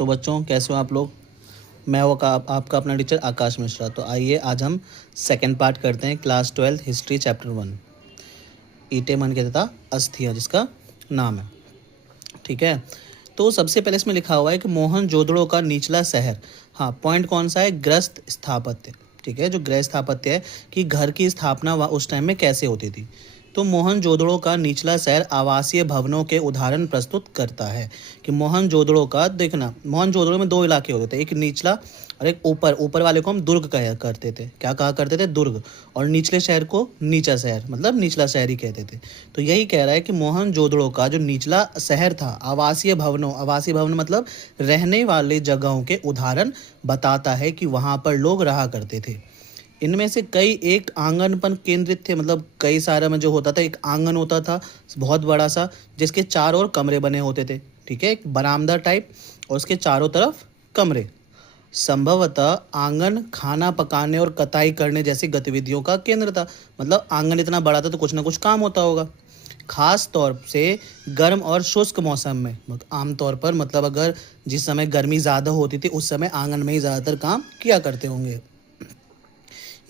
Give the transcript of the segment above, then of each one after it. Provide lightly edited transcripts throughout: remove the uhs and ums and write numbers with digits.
तो बच्चों कैसे हो आप लोग। मैं वो आपका अपना टीचर आकाश मिश्रा। तो आइए आज हम सेकंड पार्ट करते हैं क्लास 12 हिस्ट्री चैप्टर 1 ईटे मन के तथा अस्थियाँ जिसका नाम है। ठीक है, तो सबसे पहले इसमें लिखा हुआ है कि मोहनजोदड़ो का निचला शहर। हाँ, पॉइंट कौन सा है? ग्रस्त स्थापत्य। ठीक है, जो गृह स्थापत्य है कि घर की स्थापना उस टाइम में कैसे होती थी। तो मोहनजोदड़ो का निचला शहर आवासीय भवनों के उदाहरण प्रस्तुत करता है कि मोहनजोदड़ो का देखना, मोहनजोदड़ो में दो इलाके होते थे, एक निचला और एक ऊपर। ऊपर वाले को हम दुर्ग कहा करते थे। क्या कहा करते थे? दुर्ग। और निचले शहर को नीचा शहर, मतलब निचला शहर ही कहते थे। तो यही कह रहा है कि मोहनजोदड़ो का जो निचला शहर था, आवासीय भवनों, आवासीय भवन मतलब रहने वाले जगहों के उदाहरण बताता है कि वहाँ पर लोग रहा करते थे। इनमें से कई एक आंगन पर केंद्रित थे, मतलब कई सारा में जो होता था एक आंगन होता था बहुत बड़ा सा, जिसके चारों ओर कमरे बने होते थे। ठीक है, एक बरामदा टाइप और उसके चारों तरफ कमरे। संभवतः आंगन खाना पकाने और कताई करने जैसी गतिविधियों का केंद्र था। मतलब आंगन इतना बड़ा था तो कुछ ना कुछ काम होता होगा। खास तौर से गर्म और शुष्क मौसम में, आमतौर पर मतलब अगर जिस समय गर्मी ज़्यादा होती थी उस समय आंगन में ही ज़्यादातर काम किया करते होंगे।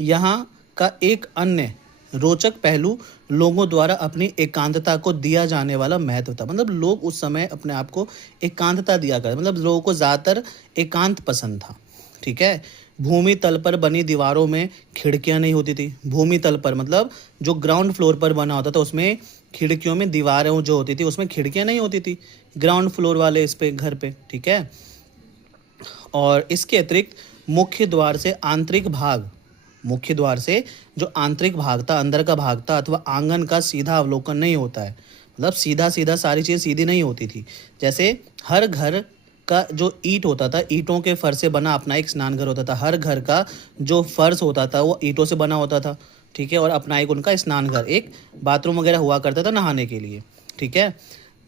यहाँ का एक अन्य रोचक पहलू लोगों द्वारा अपनी एकांतता को दिया जाने वाला महत्व था। मतलब लोग उस समय अपने आप को एकांतता दिया करते, मतलब लोगों को ज़्यादातर एकांत पसंद था। ठीक है, भूमि तल पर बनी दीवारों में खिड़कियां नहीं होती थी। भूमि तल पर मतलब जो ग्राउंड फ्लोर पर बना होता था उसमें खिड़कियों में दीवारें जो होती थी उसमें खिड़कियां नहीं होती थी, ग्राउंड फ्लोर वाले इस पे घर पे। ठीक है, और इसके अतिरिक्त मुख्य द्वार से आंतरिक भाग, मुख्य द्वार से जो आंतरिक भाग था, अंदर का भाग था, अथवा आंगन का सीधा अवलोकन नहीं होता है। मतलब सीधा सीधा सारी चीज़ सीधी नहीं होती थी। जैसे हर घर का जो ईंट होता था, ईंटों के फर्श से बना अपना एक स्नान घर होता था। हर घर का जो फर्श होता था वो ईंटों से बना होता था। ठीक है, और अपना एक उनका स्नान घर, एक बाथरूम वगैरह हुआ करता था नहाने के लिए। ठीक है,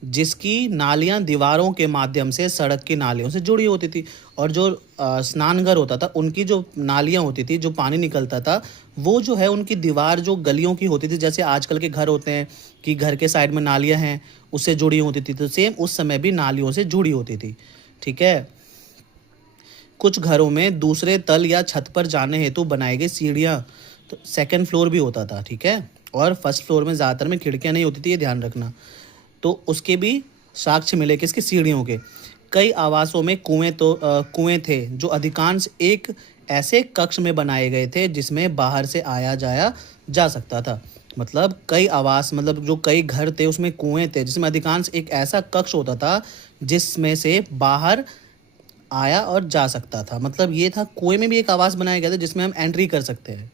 जिसकी नालियां दीवारों के माध्यम से सड़क की नालियों से जुड़ी होती थी। और जो स्नानघर होता था उनकी जो नालियां होती थी, जो पानी निकलता था, वो जो है उनकी दीवार जो गलियों की होती थी, जैसे आजकल के घर होते हैं कि घर के साइड में नालियां हैं उससे जुड़ी होती थी, तो सेम उस समय भी नालियों से जुड़ी होती थी। ठीक है, कुछ घरों में दूसरे तल या छत पर जाने हेतु बनाई गई सीढ़ियाँ, तो सेकंड फ्लोर भी होता था। ठीक है, और फर्स्ट फ्लोर में ज़्यादातर में खिड़कियाँ नहीं होती थी, ये ध्यान रखना। तो उसके भी साक्ष्य मिले किसके? सीढ़ियों के। कई आवासों में कुएं थे जो अधिकांश एक ऐसे कक्ष में बनाए गए थे जिसमें बाहर से आया जाया जा सकता था। मतलब कई आवास, मतलब जो कई घर थे उसमें कुएं थे जिसमें अधिकांश एक ऐसा कक्ष होता था जिसमें से बाहर आया और जा सकता था। मतलब ये था, कुएं में भी एक आवास बनाया गया था जिसमें हम एंट्री कर सकते हैं।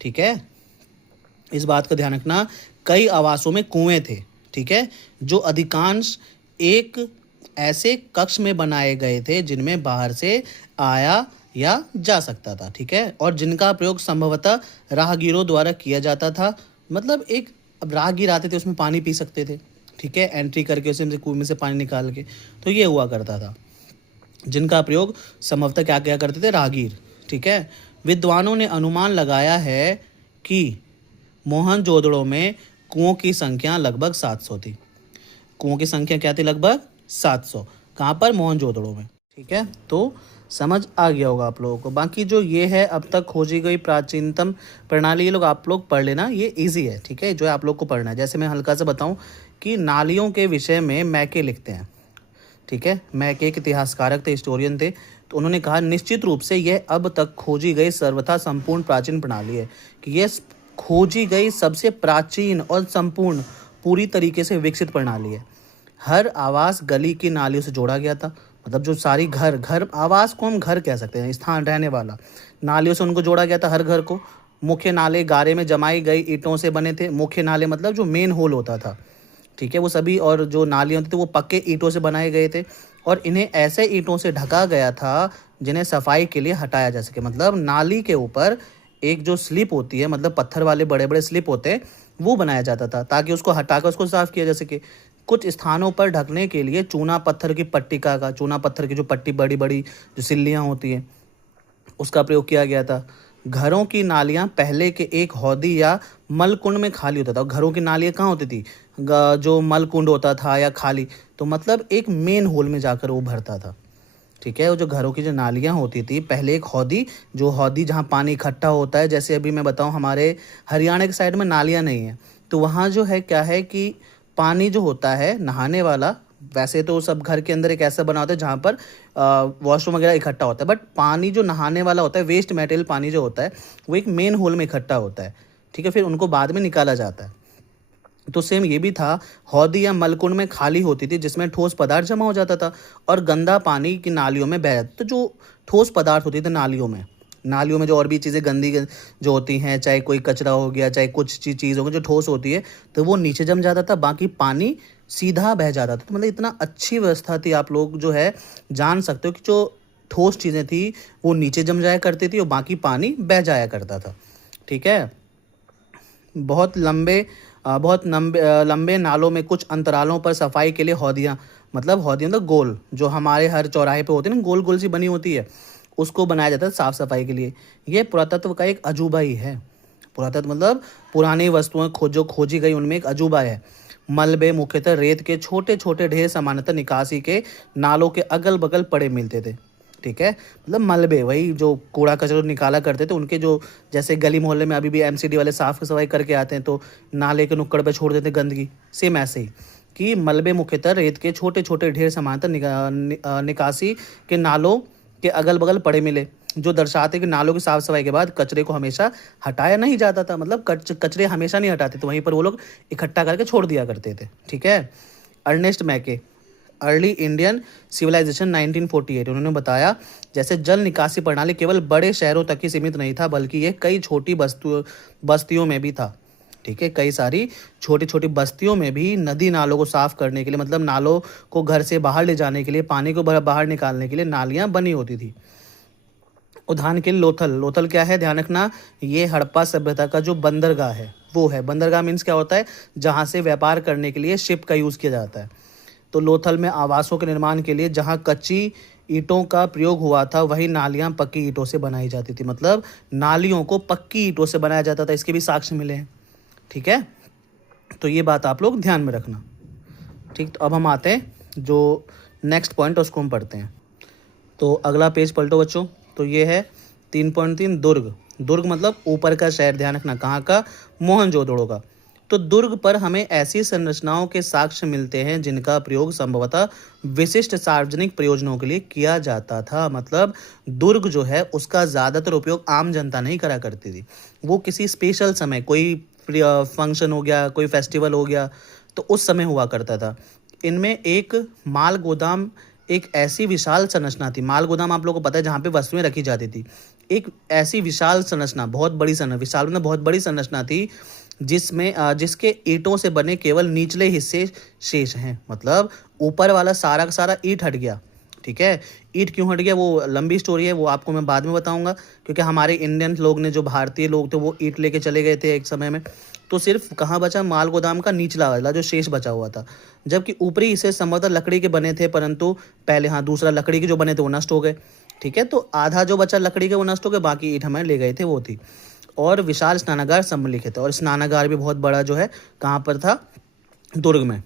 ठीक है, इस बात का ध्यान रखना, कई आवासों में कुएं थे। ठीक है, जो अधिकांश एक ऐसे कक्ष में बनाए गए थे जिनमें बाहर से आया या जा सकता था। ठीक है, और जिनका प्रयोग संभवतः राहगीरों द्वारा किया जाता था। मतलब एक, अब राहगीर आते थे उसमें पानी पी सकते थे। ठीक है, एंट्री करके उसे कुएं में से पानी निकाल के, तो ये हुआ करता था। जिनका प्रयोग संभवतः क्या किया करते थे? राहगीर। ठीक है, विद्वानों ने अनुमान लगाया है कि मोहनजोदड़ो में कुओं की संख्या लगभग 700 थी। कुओं की संख्या क्या थी? लगभग 700। कहाँ पर? मोहनजोदड़ो में। ठीक है, तो समझ आ गया होगा आप लोगों को। बाकी जो ये है अब तक खोजी गई प्राचीनतम प्रणाली, ये लोग आप लोग पढ़ लेना, ये इजी है। ठीक है, जो है आप लोग को पढ़ना है। जैसे मैं हल्का सा बताऊं कि नालियों के विषय में मैके लिखते हैं। ठीक है, मैके एक इतिहासकारक थे, हिस्टोरियन थे। तो उन्होंने कहा निश्चित रूप से यह अब तक खोजी गई सर्वथा संपूर्ण प्राचीन प्रणाली है, कि यह खोजी गई सबसे प्राचीन और संपूर्ण पूरी तरीके से विकसित प्रणाली है। हर आवास गली की नालियों से जोड़ा गया था। मतलब जो सारी घर आवास को हम घर कह सकते हैं, स्थान रहने वाला, नालियों से उनको जोड़ा गया था हर घर को। मुख्य नाले गारे में जमाई गई ईंटों से बने थे। मुख्य नाले मतलब जो मेन होल होता था। ठीक है, वो सभी, और जो नालियाँ होती थी वो पक्के ईंटों से बनाए गए थे और इन्हें ऐसे ईंटों से ढका गया था जिन्हें सफाई के लिए हटाया जा सके। मतलब नाली के ऊपर एक जो स्लिप होती है, मतलब पत्थर वाले बड़े बड़े स्लिप होते हैं, वो बनाया जाता था ताकि उसको हटाकर उसको साफ किया जा सके। कुछ स्थानों पर ढकने के लिए चूना पत्थर की पट्टिका का, चूना पत्थर की जो पट्टी, बड़ी बड़ी जो सिल्लियाँ होती हैं, उसका प्रयोग किया गया था। घरों की नालियां पहले के एक हौदी या मलकुंड में खाली होता था। घरों की नालियां कहाँ होती थी? जो मलकुंड होता था या खाली, तो मतलब एक मेन होल में जाकर वो भरता था। ठीक है। वो जो घरों की जो नालियाँ होती थी, पहले एक हौदी, जो हौदी जहाँ पानी इकट्ठा होता है, जैसे अभी मैं बताऊँ हमारे हरियाणा के साइड में नालियाँ नहीं हैं, तो वहाँ जो है क्या है कि पानी जो होता है नहाने वाला, वैसे तो सब घर के अंदर एक ऐसा बना होता है जहाँ पर वॉशरूम वगैरह इकट्ठा होता है, बट पानी जो नहाने वाला होता है, वेस्ट मटेरियल पानी जो होता है, वो एक मेन होल में इकट्ठा होता है। ठीक है, फिर उनको बाद में निकाला जाता है। तो सेम ये भी था, हौदी या मलकुंड में खाली होती थी जिसमें ठोस पदार्थ जमा हो जाता था और गंदा पानी की नालियों में बह जाता। तो जो ठोस पदार्थ होती थे नालियों में जो और भी चीज़ें गंदी जो होती हैं, चाहे कोई कचरा हो गया, चाहे कुछ चीज़ हो गई जो ठोस होती है, तो वो नीचे जम जाता था, बाकी पानी सीधा बह जाता था। तो मतलब इतना अच्छी व्यवस्था थी, आप लोग जो है जान सकते हो कि जो ठोस चीज़ें थी वो नीचे जम जाया करती थी और बाकी पानी बह जाया करता था। ठीक है। बहुत लंबे नालों में कुछ अंतरालों पर सफाई के लिए हौदियाँ, मतलब हौदियाँ तो गोल, जो हमारे हर चौराहे पे होती है ना, गोल गोल सी बनी होती है, उसको बनाया जाता है साफ सफाई के लिए। ये पुरातत्व का एक अजूबा ही है। पुरातत्व मतलब पुरानी वस्तुएं जो खोजी गई उनमें एक अजूबा है। मलबे मुख्यतः रेत के छोटे छोटे ढेर सामान्यतः निकासी के नालों के अगल बगल पड़े मिलते थे। ठीक है, मतलब मलबे, वही जो कूड़ा कचरा निकाला करते थे उनके, जो जैसे गली मोहल्ले में अभी भी एमसीडी वाले साफ सफाई करके आते हैं तो नाले के नुक्कड़ पे छोड़ देते गंदगी, सेम ऐसे ही कि मलबे मुख्यतः रेत के छोटे छोटे ढेर समानांतर निकासी के नालों के अगल बगल पड़े मिले, जो दर्शाते कि नालों की साफ सफाई के बाद कचरे को हमेशा हटाया नहीं जाता था। मतलब कचरे हमेशा नहीं हटाते थे, वहीं पर वो लोग इकट्ठा करके छोड़ दिया करते थे। ठीक है। अर्नेस्ट मैके, अर्ली इंडियन सिविलाइजेशन 1948, उन्होंने बताया जैसे जल निकासी प्रणाली केवल बड़े शहरों तक ही सीमित नहीं था, बल्कि ये कई छोटी बस्तियों में भी था। ठीक है, कई सारी छोटी छोटी बस्तियों में भी नदी नालों को साफ करने के लिए, मतलब नालों को घर से बाहर ले जाने के लिए, पानी को बाहर निकालने के लिए नालियाँ बनी होती थी। उदाहरण के लिए लोथल क्या है, ध्यान रखना, ये हड़प्पा सभ्यता का जो बंदरगाह है वो है। बंदरगाह मीन्स क्या होता है, जहाँ से व्यापार करने के लिए शिप का यूज़ किया जाता है। तो लोथल में आवासों के निर्माण के लिए जहाँ कच्ची ईंटों का प्रयोग हुआ था, वही नालियाँ पक्की ईंटों से बनाई जाती थी। मतलब नालियों को पक्की ईंटों से बनाया जाता था, इसके भी साक्ष्य मिले हैं। ठीक है, तो ये बात आप लोग ध्यान में रखना। ठीक, तो अब हम आते हैं जो नेक्स्ट पॉइंट उसको हम पढ़ते हैं। तो अगला पेज पलटो बच्चों। तो ये है 3.3 दुर्ग मतलब ऊपर का शहर, ध्यान रखना कहाँ का, मोहनजोदड़ो का। तो दुर्ग पर हमें ऐसी संरचनाओं के साक्ष्य मिलते हैं जिनका प्रयोग संभवतः विशिष्ट सार्वजनिक प्रयोजनों के लिए किया जाता था। मतलब दुर्ग जो है उसका ज़्यादातर उपयोग आम जनता नहीं करा करती थी, वो किसी स्पेशल समय, कोई फंक्शन हो गया, कोई फेस्टिवल हो गया, तो उस समय हुआ करता था। इनमें एक माल गोदाम, एक ऐसी विशाल संरचना थी। माल गोदाम आप लोगों को पता है जहाँ पे वस्तुएं रखी जाती थी। एक ऐसी विशाल संरचना, बहुत बड़ी संरचना, विशाल मतलब बहुत बड़ी संरचना थी जिसके ईंटों से बने केवल निचले हिस्से शेष हैं। मतलब ऊपर वाला सारा का सारा ईंट हट गया। ठीक है, ईंट क्यों हट गया वो लंबी स्टोरी है, वो आपको मैं बाद में बताऊंगा, क्योंकि हमारे इंडियन लोग ने, जो भारतीय लोग थे, वो ईंट लेके चले गए थे एक समय में। तो सिर्फ कहाँ बचा, माल गोदाम का निचला वाला जो शेष बचा हुआ था, जबकि ऊपरी हिस्से संभवतः लकड़ी के बने थे, परंतु पहले, हाँ, दूसरा लकड़ी के जो बने थे वो नष्ट हो गए। ठीक है, तो आधा जो बचा लकड़ी के वो नष्ट हो गए, बाकी ईंट हमें ले गए थे वो थी। और विशाल स्नानागार सम्मिलित है, और स्नानागार भी बहुत बड़ा जो है कहाँ पर था, दुर्ग में।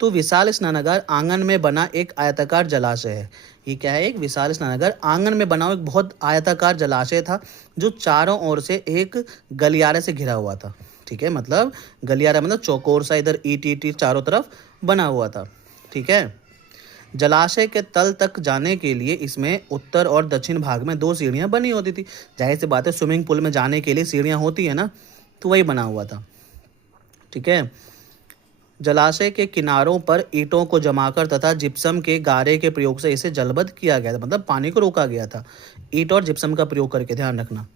तो विशाल स्नानागार आंगन में बना एक आयताकार जलाशय है। ये क्या है, एक विशाल स्नानागार आंगन में बना एक बहुत आयताकार जलाशय था, जो चारों ओर से एक गलियारे से घिरा हुआ था। ठीक है, मतलब गलियारा मतलब चौकोर सा, इधर ईट चारों तरफ बना हुआ था। ठीक है, जलाशय के तल तक जाने के लिए इसमें उत्तर और दक्षिण भाग में 2 सीढ़ियां बनी होती थी। जाहिर सी बात है, स्विमिंग पूल में जाने के लिए सीढ़ियां होती है ना, तो वही बना हुआ था। ठीक है, जलाशय के किनारों पर ईंटों को जमाकर तथा जिप्सम के गारे के प्रयोग से इसे जलबद्ध किया गया था। मतलब पानी को रोका गया था ईंट और जिप्सम का प्रयोग करके, ध्यान रखना।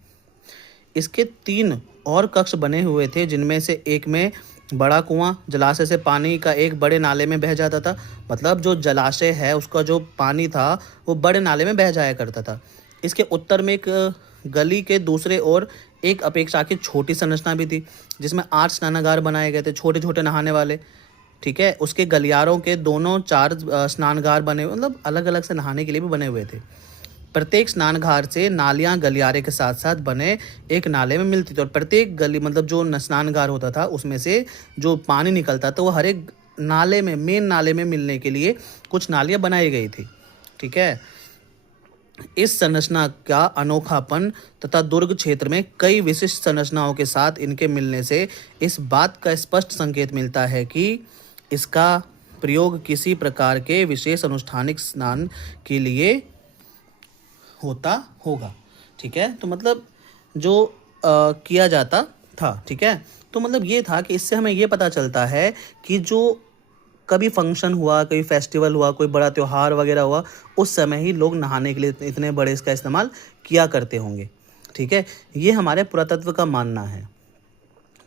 इसके 3 और कक्ष बने हुए थे, जिनमें से एक में बड़ा कुआं, जलाशय से पानी का एक बड़े नाले में बह जाता था। मतलब जो जलाशय है उसका जो पानी था वो बड़े नाले में बह जाया करता था। इसके उत्तर में एक गली के दूसरे ओर एक अपेक्षाकृत छोटी संरचना भी थी, जिसमें 8 स्नानागार बनाए गए थे, छोटे छोटे नहाने वाले। ठीक है, उसके गलियारों के दोनों 4 स्नानगार बने हुए, मतलब अलग अलग से नहाने के लिए भी बने हुए थे। प्रत्येक स्नानघाट से नालियां गलियारे के साथ साथ बने एक नाले में मिलती थी, और प्रत्येक गली, मतलब जो स्नानघाट होता था उसमें से जो पानी निकलता था वो हर एक नाले में, मेन नाले में मिलने के लिए कुछ नालियां बनाई गई थी। ठीक है। इस संरचना का अनोखापन तथा दुर्ग क्षेत्र में कई विशिष्ट संरचनाओं के साथ इनके मिलने से इस बात का स्पष्ट संकेत मिलता है कि इसका प्रयोग किसी प्रकार के विशेष अनुष्ठानिक स्नान के लिए होता होगा। ठीक है, तो मतलब जो किया जाता था। ठीक है, तो मतलब ये था कि इससे हमें ये पता चलता है कि जो कभी फंक्शन हुआ, कोई फेस्टिवल हुआ, कोई बड़ा त्यौहार वगैरह हुआ, उस समय ही लोग नहाने के लिए इतने बड़े इसका इस्तेमाल किया करते होंगे। ठीक है, ये हमारे पुरातत्व का मानना है।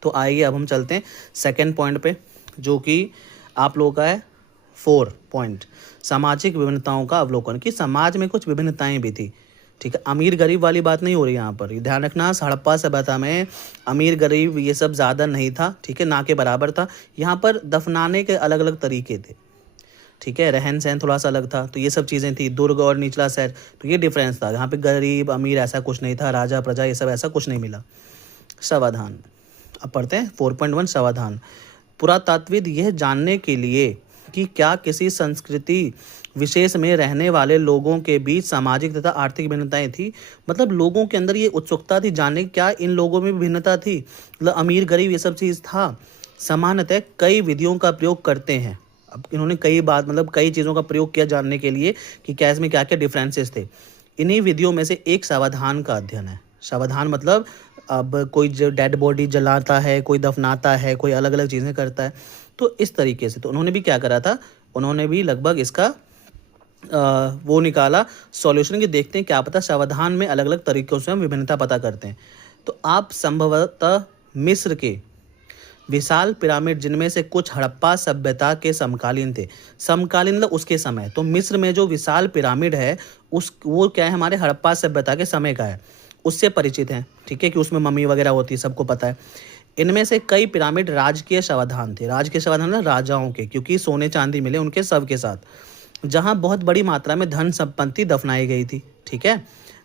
तो आइए अब हम चलते हैं सेकंड पॉइंट पे, जो कि आप लोगों का है 4 पॉइंट, सामाजिक विभिन्नताओं का अवलोकन, कि समाज में कुछ विभिन्नताएं भी थी। ठीक है, अमीर गरीब वाली बात नहीं हो रही यहाँ पर, ध्यान रखना। हड़प्पा सभ्यता में अमीर गरीब ये सब ज़्यादा नहीं था। ठीक है, ना के बराबर था। यहाँ पर दफनाने के अलग अलग तरीके थे। ठीक है, रहन सहन थोड़ा सा अलग था। तो ये सब चीज़ें थी। दुर्ग और निचला शहर, तो ये डिफरेंस था। यहाँ पे गरीब अमीर ऐसा कुछ नहीं था, राजा प्रजा ये सब ऐसा कुछ नहीं मिला। समाधान, अब पढ़ते हैं 4.1 समाधान। पुरातात्विद यह जानने के लिए कि क्या किसी संस्कृति विशेष में रहने वाले लोगों के बीच सामाजिक तथा आर्थिक भिन्नताएं थी, मतलब लोगों के अंदर ये उत्सुकता थी जानने क्या इन लोगों में भिन्नता थी, मतलब अमीर गरीब ये सब चीज़ था। सामान्यतः कई विधियों का प्रयोग करते हैं। अब इन्होंने कई बात मतलब कई चीज़ों का प्रयोग किया जानने के लिए कि क्या इसमें क्या क्या डिफरेंसेस थे। इन्हीं विधियों में से एक सावधान का अध्ययन है। सावधान मतलब अब कोई जो डेड बॉडी जलाता है, कोई दफनाता है, कोई अलग अलग चीज़ें करता है, तो इस तरीके से। तो उन्होंने भी क्या करा था, उन्होंने भी लगभग इसका वो निकाला सॉल्यूशन, कि देखते हैं क्या पता सावधान में अलग अलग तरीकों से हम विभिन्नता पता करते हैं। तो आप संभवतः मिस्र के विशाल पिरामिड, जिनमें से कुछ हड़प्पा सभ्यता के समकालीन थे, समकालीन मतलब उसके समय, तो मिस्र में जो विशाल पिरामिड है वो क्या है, हमारे हड़प्पा सभ्यता के समय का है, उससे परिचित हैं। ठीक है, कि उसमें मम्मी वगैरह होती है, सबको पता है। इनमें से कई पिरामिड राजकीय सावधान थे। राजकीय सावधान मतलब राजाओं के, क्योंकि सोने चांदी मिले उनके सब के साथ, जहां बहुत बड़ी मात्रा में धन संपत्ति दफनाई गई थी। ठीक है,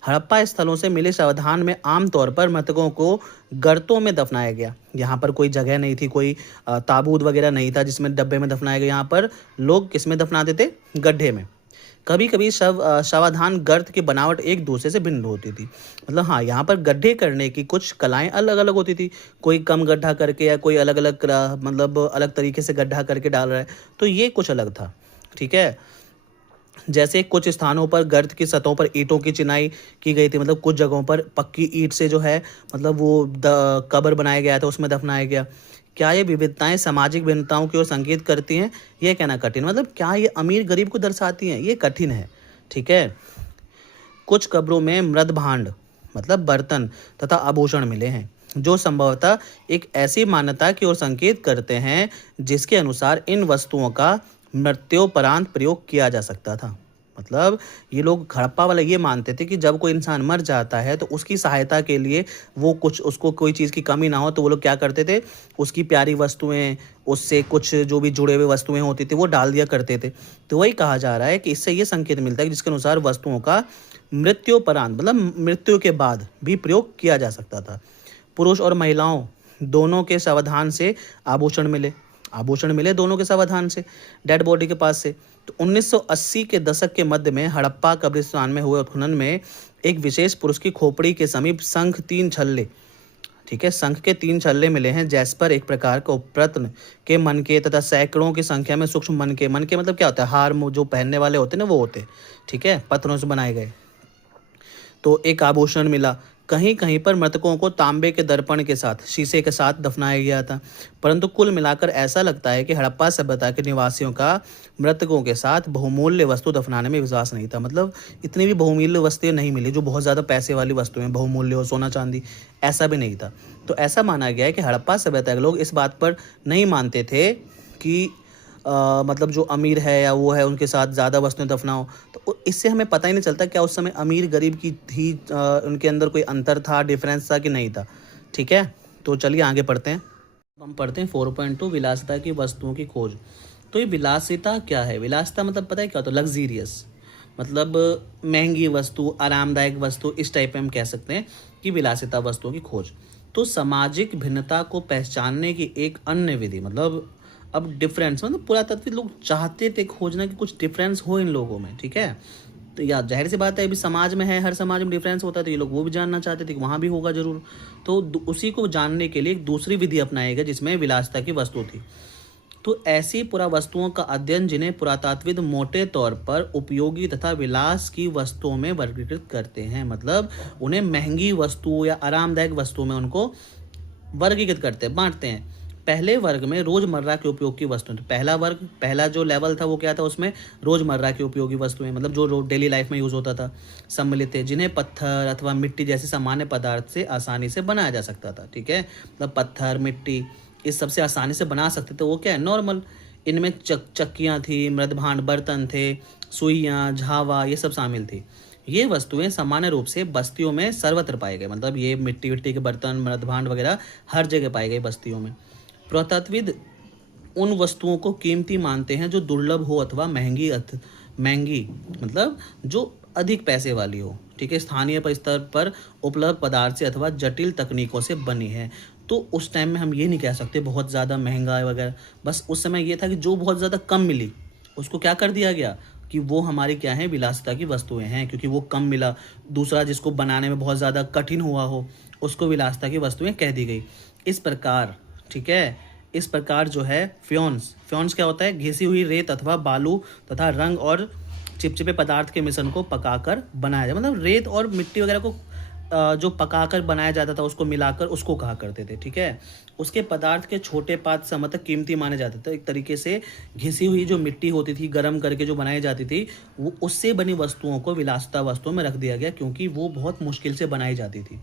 हड़प्पा स्थलों से मिले सावधान में आमतौर पर मृतकों को गर्तों में दफनाया गया। यहाँ पर कोई जगह नहीं थी, कोई ताबूत वगैरह नहीं था जिसमें डब्बे में दफनाया गया। यहाँ पर लोग किस में दफनाते थे, गड्ढे में। कभी कभी सावधान गर्त की बनावट एक दूसरे से भिन्न होती थी। मतलब हाँ, यहाँ पर गड्ढे करने की कुछ कलाएं अलग अलग होती थी। कोई कम गड्ढा करके या कोई अलग अलग मतलब अलग तरीके से गड्ढा करके डाल रहा है, तो ये कुछ अलग था। ठीक है, जैसे कुछ स्थानों पर गर्त की सतहों पर ईंटों की चिनाई की गई थी, मतलब कुछ जगहों पर पक्की ईंट से जो है मतलब वो कब्र बनाया गया था, उसमें दफनाया गया। क्या ये विविधताएं सामाजिक भिन्नताओं की ओर संकेत करती हैं, ये कहना कठिन। मतलब क्या ये अमीर गरीब को दर्शाती हैं, ये कठिन है। ठीक है, कुछ कब्रों में मृद भांड मतलब बर्तन तथा आभूषण मिले हैं, जो संभवतः एक ऐसी मान्यता की ओर संकेत करते हैं जिसके अनुसार इन वस्तुओं का मृत्योपरांत प्रयोग किया जा सकता था। मतलब ये लोग हड़प्पा वाले ये मानते थे कि जब कोई इंसान मर जाता है तो उसकी सहायता के लिए वो कुछ, उसको कोई चीज़ की कमी ना हो, तो वो लोग क्या करते थे, उसकी प्यारी वस्तुएं, उससे कुछ जो भी जुड़े हुए वस्तुएं होती थी वो डाल दिया करते थे। तो वही कहा जा रहा है कि इससे ये संकेत मिलता है कि जिसके अनुसार वस्तुओं का मृत्योपरांत मतलब मृत्यु के बाद भी प्रयोग किया जा सकता था। पुरुष और महिलाओं दोनों के सावधान से आभूषण मिले दोनों के सावधान से डेड बॉडी के पास से। तो 1980 के दशक के मध्य में हड़प्पा कब्रिस्तान में हुए उत्खनन में एक विशेष पुरुष की खोपड़ी के समीप शंख 3 छल्ले, ठीक है, शंख के 3 छल्ले मिले हैं, जैस्पर एक प्रकार का उपरत्न के मनके तथा सैकड़ों की संख्या में सूक्ष्म मनके मतलब क्या होता है, हार जो पहनने वाले होते हैं ना, वो होते हैं। ठीक है, पत्थरों से बनाए गए। तो एक आभूषण मिला। कहीं कहीं पर मृतकों को तांबे के दर्पण के साथ, शीशे के साथ दफनाया गया था। परंतु कुल मिलाकर ऐसा लगता है कि हड़प्पा सभ्यता के निवासियों का मृतकों के साथ बहुमूल्य वस्तु दफनाने में विश्वास नहीं था। मतलब इतनी भी बहुमूल्य वस्तुएं नहीं मिली जो बहुत ज़्यादा पैसे वाली वस्तुएं, बहुमूल्य हो, सोना चांदी, ऐसा भी नहीं था। तो ऐसा माना गया है कि हड़प्पा सभ्यता के लोग इस बात पर नहीं मानते थे कि मतलब जो अमीर है या वो है उनके साथ ज़्यादा वस्तुएं दफनाओ। तो इससे हमें पता ही नहीं चलता क्या उस समय अमीर गरीब की थी, उनके अंदर कोई अंतर था, डिफरेंस था कि नहीं था। ठीक है, तो चलिए आगे पढ़ते हैं। हम पढ़ते हैं 4.2 विलासिता की वस्तुओं की खोज। तो ये विलासिता क्या है? विलासिता मतलब पता है क्या होता है? लग्जीरियस, मतलब महंगी वस्तु, आरामदायक वस्तु, इस टाइप में हम कह सकते हैं कि विलासिता वस्तुओं की खोज। तो सामाजिक भिन्नता को पहचानने की एक अन्य विधि, मतलब अब डिफरेंस, मतलब पुरातत्व लोग चाहते थे खोजना कि कुछ डिफरेंस हो इन लोगों में। ठीक है, तो या जाहिर सी बात है, अभी समाज में है, हर समाज में डिफरेंस होता है, तो ये लोग वो भी जानना चाहते थे कि वहाँ भी होगा जरूर। तो उसी को जानने के लिए एक दूसरी विधि अपनाई गई जिसमें विलासिता की वस्तु थी। तो ऐसी पुरावस्तुओं का अध्ययन जिन्हें पुरातत्वविद मोटे तौर पर उपयोगी तथा विलास की वस्तुओं में वर्गीकृत करते हैं, मतलब उन्हें महंगी वस्तु या आरामदायक वस्तुओं में उनको वर्गीकृत करते हैं, बांटते हैं। पहले वर्ग में रोजमर्रा के उपयोग की वस्तुएं, तो पहला वर्ग, पहला जो लेवल था वो क्या था, उसमें रोजमर्रा के उपयोगी वस्तुएं, मतलब जो डेली लाइफ में यूज होता था, सम्मिलित थे, जिन्हें पत्थर अथवा मिट्टी जैसे सामान्य पदार्थ से आसानी से बनाया जा सकता था। ठीक है, मतलब पत्थर, मिट्टी, इस सबसे आसानी से बना सकते थे, वो क्या है, नॉर्मल। इनमें चक्कियाँ थी, मृदभांड बर्तन थे, सुइयाँ, झावा, ये सब शामिल थी। ये वस्तुएं सामान्य रूप से बस्तियों में सर्वत्र पाए गए, मतलब ये मिट्टी विट्टी के बर्तन, मृदभांड वगैरह हर जगह पाए गए बस्तियों में। पुरातत्वविद उन वस्तुओं को कीमती मानते हैं जो दुर्लभ हो अथवा महंगी, मतलब जो अधिक पैसे वाली हो। ठीक है, स्थानीय स्तर पर उपलब्ध पदार्थ से अथवा जटिल तकनीकों से बनी है। तो उस टाइम में हम ये नहीं कह सकते बहुत ज़्यादा महंगा है वगैरह, बस उस समय ये था कि जो बहुत ज़्यादा कम मिली उसको क्या कर दिया गया कि वो हमारी क्या है, विलासिता की वस्तुएं हैं, क्योंकि वो कम मिला। दूसरा जिसको बनाने में बहुत ज़्यादा कठिन हुआ हो उसको विलासिता की वस्तुएं कह दी गई। इस प्रकार, ठीक है, इस प्रकार जो है फ्योन्स क्या होता है, घिसी हुई रेत अथवा बालू तथा रंग और चिपचिपे पदार्थ के मिश्रण को पकाकर बनाया जाए, मतलब रेत और मिट्टी वगैरह को जो पकाकर बनाया जाता था उसको मिलाकर उसको कहा करते थे। ठीक है, उसके पदार्थ के छोटे पात से मतलब कीमती माने जाते थे। एक तरीके से घिसी हुई जो मिट्टी होती थी, गर्म करके जो बनाई जाती थी, वो उससे बनी वस्तुओं को विलासिता वस्तुओं में रख दिया गया, क्योंकि वो बहुत मुश्किल से बनाई जाती थी।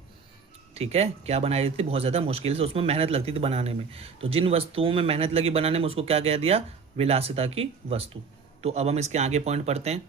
ठीक है, क्या बनाई जाती थी, बहुत ज़्यादा मुश्किल से, उसमें मेहनत लगती थी बनाने में। तो जिन वस्तुओं में मेहनत लगी बनाने में उसको क्या कह दिया, विलासिता की वस्तु। तो अब हम इसके आगे पॉइंट पढ़ते हैं।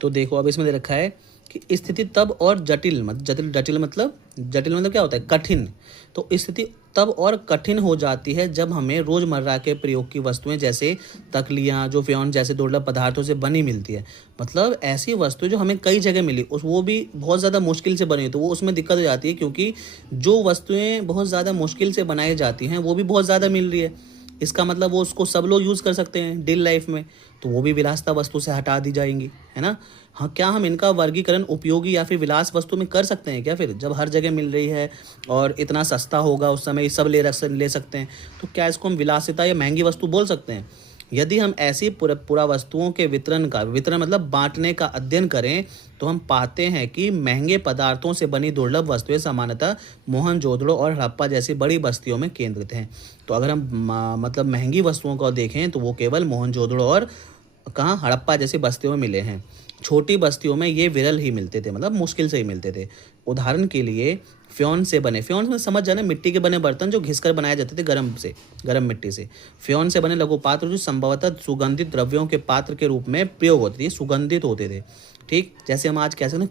तो देखो अब इसमें दे रखा है कि स्थिति तब और जटिल मतलब क्या होता है, कठिन। तो स्थिति तब और कठिन हो जाती है जब हमें रोजमर्रा के प्रयोग की वस्तुएं जैसे तकलियाँ, जो फ्योन जैसे दुर्लभ पदार्थों से बनी मिलती है, मतलब ऐसी वस्तुएं जो हमें कई जगह मिली, उस वो भी बहुत ज़्यादा मुश्किल से बनी, तो वो उसमें दिक्कत हो जाती है, क्योंकि जो वस्तुएं बहुत ज़्यादा मुश्किल से बनाई जाती हैं वो भी बहुत ज़्यादा मिल रही है। इसका मतलब वो उसको सब लोग यूज़ कर सकते हैं डेली लाइफ में, तो वो भी विलासिता वस्तु से हटा दी जाएंगी, है ना। हाँ, क्या हम इनका वर्गीकरण उपयोगी या फिर विलास वस्तु में कर सकते हैं क्या, फिर जब हर जगह मिल रही है और इतना सस्ता होगा उस समय, सब ले सकते हैं, तो क्या इसको हम विलासिता या महंगी वस्तु बोल सकते हैं। यदि हम ऐसी पूरा वस्तुओं के वितरण मतलब बांटने का अध्ययन करें, तो हम पाते हैं कि महंगे पदार्थों से बनी दुर्लभ वस्तुएं सामान्यतः मोहनजोदड़ो और हड़प्पा जैसी बड़ी बस्तियों में केंद्रित हैं। तो अगर हम मतलब महंगी वस्तुओं को देखें तो वो केवल मोहनजोदड़ो और कहाँ, हड़प्पा जैसी बस्तियों में मिले हैं। छोटी बस्तियों में ये विरल ही मिलते थे, मतलब मुश्किल से ही मिलते थे। उदाहरण के लिए फ्योन में समझ जाना, मिट्टी के बने बर्तन जो घिसकर बनाए जाते थे गर्म मिट्टी से। फ्योन से बने लघु पात्र जो संभवतः सुगंधित द्रव्यों के पात्र के रूप में प्रयोग होते थे, सुगंधित होते थे। ठीक, जैसे हम आज कह सकते हैं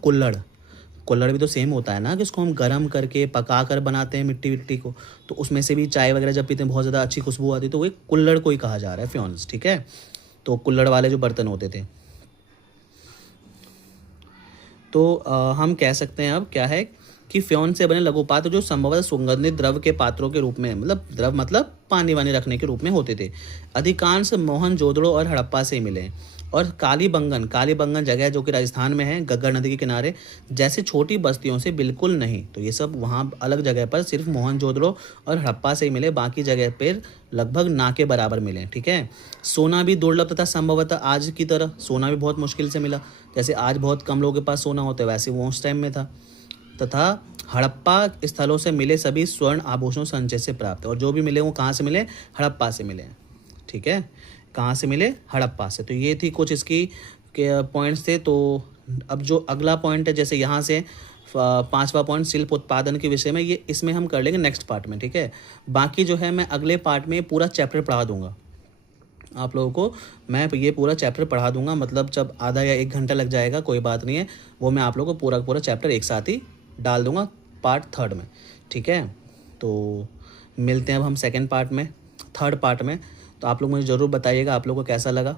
कुल्हड़ भी तो सेम होता है ना, कि उसको हम गर्म करके पका कर बनाते हैं मिट्टी को, तो उसमें से भी चाय वगैरह जब पीते हैं बहुत ज़्यादा अच्छी खुशबू आती है, तो वो एक कुल्हड़ को ही कहा जा रहा है, फ्योन्स। ठीक है, तो कुल्हड़ वाले जो बर्तन होते थे। तो हम कह सकते हैं अब क्या है कि फ्योन से बने लघु पात्र जो संभवतः सुगंधित द्रव के पात्रों के रूप में, मतलब पानी वानी रखने के रूप में होते थे, अधिकांश मोहनजोदड़ो और हड़प्पा से मिले। और कालीबंगन जगह जो कि राजस्थान में है, गग्गर नदी के किनारे, जैसे छोटी बस्तियों से बिल्कुल नहीं। तो ये सब वहाँ अलग जगह पर सिर्फ मोहनजोदड़ो और हड़प्पा से ही मिले, बाकी जगह पर लगभग ना के बराबर मिले। ठीक है, सोना भी दुर्लभ तथा संभवतः आज की तरह सोना भी बहुत मुश्किल से मिला, जैसे आज बहुत कम लोगों के पास सोना होता है, वैसे वो उस टाइम में था। तथा हड़प्पा स्थलों से मिले सभी स्वर्ण आभूषणों संचय से प्राप्त, और जो भी मिले वो कहाँ से मिले, हड़प्पा से मिले। ठीक है, कहाँ से मिले, हड़प्पा से। तो ये थी कुछ इसकी के पॉइंट्स थे। तो अब जो अगला पॉइंट है, जैसे यहाँ से 5वां पॉइंट शिल्प उत्पादन के विषय में, ये इसमें हम कर लेंगे नेक्स्ट पार्ट में। ठीक है, बाकी जो है मैं अगले पार्ट में पूरा चैप्टर पढ़ा दूंगा आप लोगों को, मैं ये पूरा चैप्टर पढ़ा दूंगा, मतलब जब आधा या 1 घंटा लग जाएगा कोई बात नहीं है, वो मैं आप लोगों को पूरा चैप्टर एक साथ ही डाल दूंगा पार्ट 3 में। ठीक है, तो मिलते हैं अब हम सेकंड पार्ट में, थर्ड पार्ट में। तो आप लोग मुझे ज़रूर बताइएगा आप लोगों को कैसा लगा।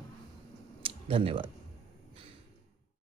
धन्यवाद।